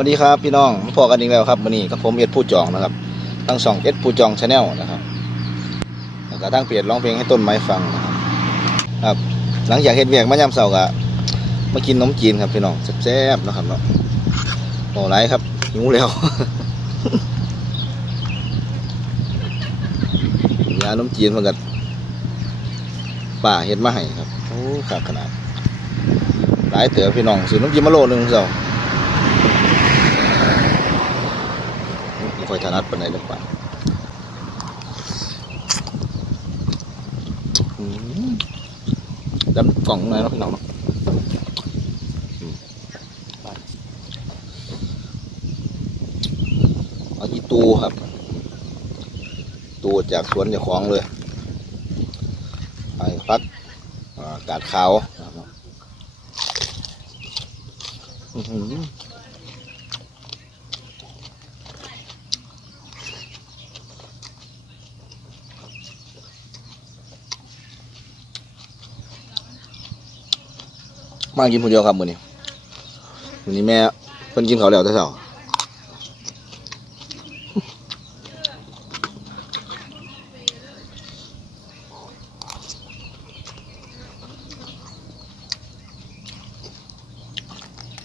วัสดีครับพี่น้องพอกันอีกแล้วครับวันนี้กับผมเอ็ดผู้จองนะครับทั้งสองเอ็ดผู้จองชาแนลนะครับแล้วก็ทั้งเปลี่ยนร้องเพลงให้ต้นไม้ฟังนะครับครับ หลังจากเฮ็ดเวียกมายามเสาร์ก็มากินนมจีนครับพี่น้องแซ่บๆนะครับเนาะโอ้ไรครับหิวแล้วยานมจีนมันก็ป่าเฮ็ดมาให้ครับโอ้ขาดขนาดหลายเต๋อพี่น้องซื้อนมจีนมาโลนึงเสาไม่ค่ อยถนัดปานใดหรือเปล่าอืมดำกล่องหน่อยเนาะพี่น้องเนาะเอาอีตูครับ ตูจากสวนเจ้าของเลยไอ้พักกาดขาวอือหือ มากินผู้เดียวครับมื้อนี้มื้อนี้แม่เพิ่นกินข้าวแล้วแต่เช้า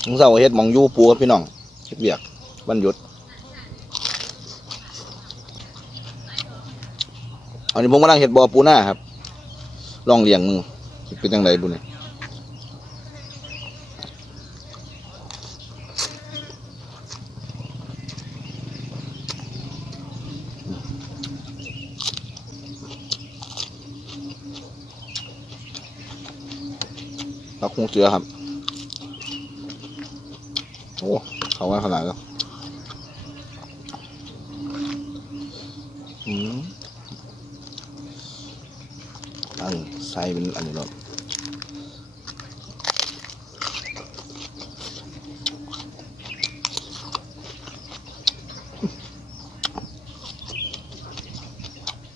มื้อเช้าเฮ็ดมองยู่ปูกับพี่น้องเฮ็ดเวียกวันหยุด อันนี้ผมกำลังเฮ็ดบ่อปูหน้าครับลองเลี้ยงมึงสิเป็นจังไดบุญนี่ ผักคงเจือครับ โอ้ เขาว่าขนาดแล้วอืมอันใส่เป็นอันนี้เนาะ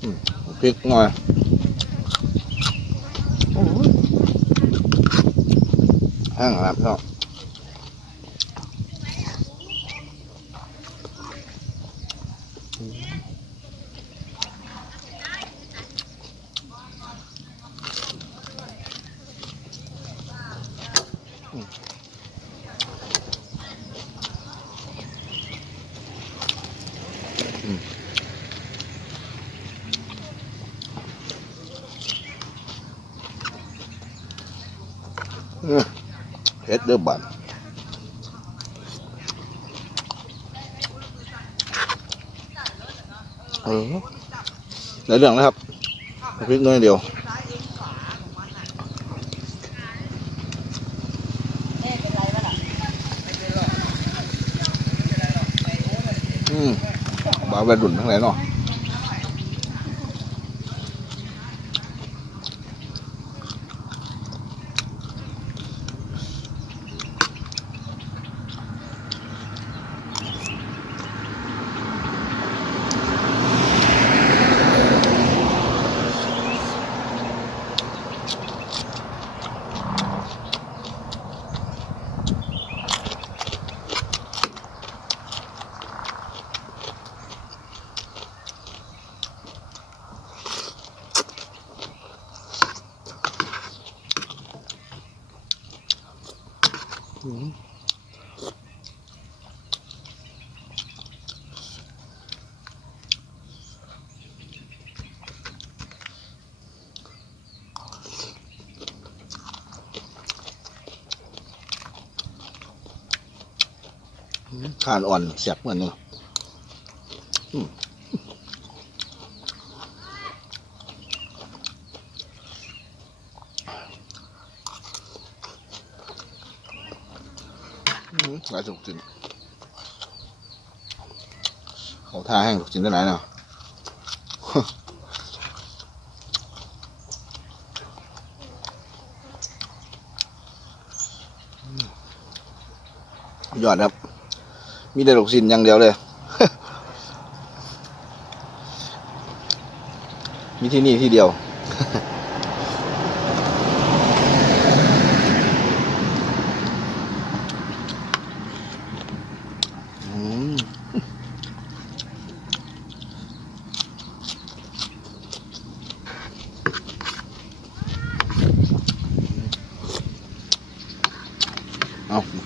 อืมพริกหน่อย ห้างครับ เฮ็ดเด้อบันเออในเรื่องนะครับพริกน้อยเดียวอืมบาวแวดุนทั้งหลายเนาะ ขานอ่อนเสียบเหมือนเนาะอืมอืม หลายสุกจินเขาท่าแห้งสุกจินได้ไหนเนาะยอดครับ มีแต่ลูกศิลอย่างเดียวเลย มีที่นี่ที่เดียว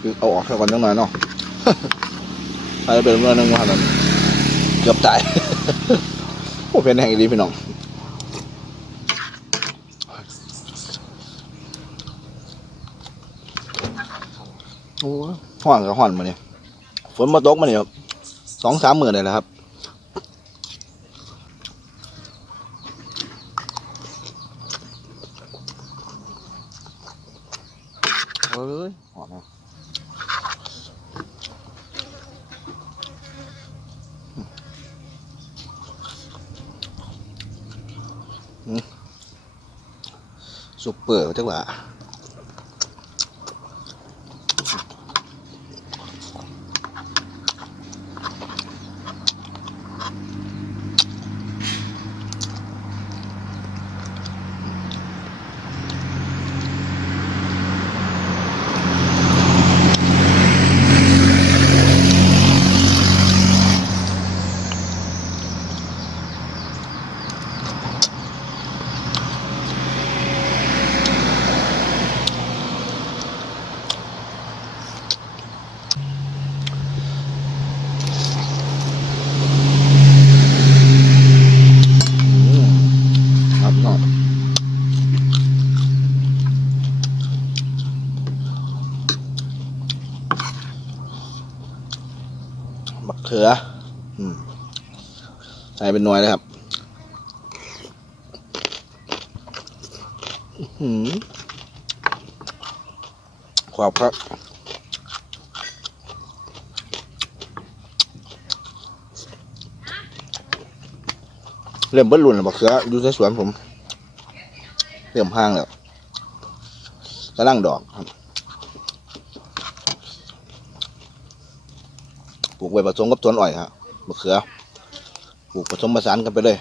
คือเอาออกแค่วันจังหน่อยเนาะใครเป็นเมื่อนึงว่าแบบเกือบตายโอ้เป็นแห่งดีพี่น้องโอ้ยห่อนกับห่อนมาเนี่ยฝนมาตกมาเนี่ยครับสองสามหมื่นเลยแหละครับเอ้ยหอมนะ ซุปเปอร์จังหวะอืมครับเนาะ บักเขืออืมใส่เป็นหน่วยเลยครับหืมขอบครับเริ่มเบิ้ลลุ่นแล้วบักเขืออยู่ในสวนผม เริ่มห้างแล้วกำลังดอกครับ ปลูกไว้ผสมกับต้นอ้อยครับมะเขือปลูกผสมผสานกันไปเลย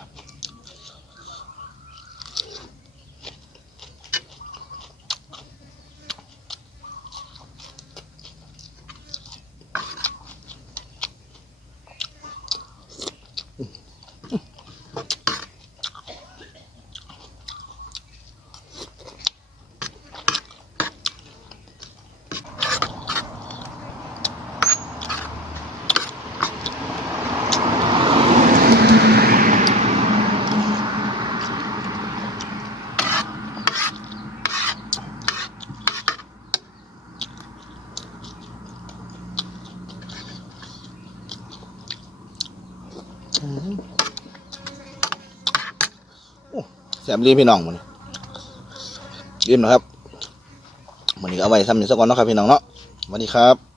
แซมรีพี่น้องมันยิ้มนะครับวันนี้เอาไว้ทำหนึ่งสักวันเนาะครับพี่น้องเนาะสวัสดีครับ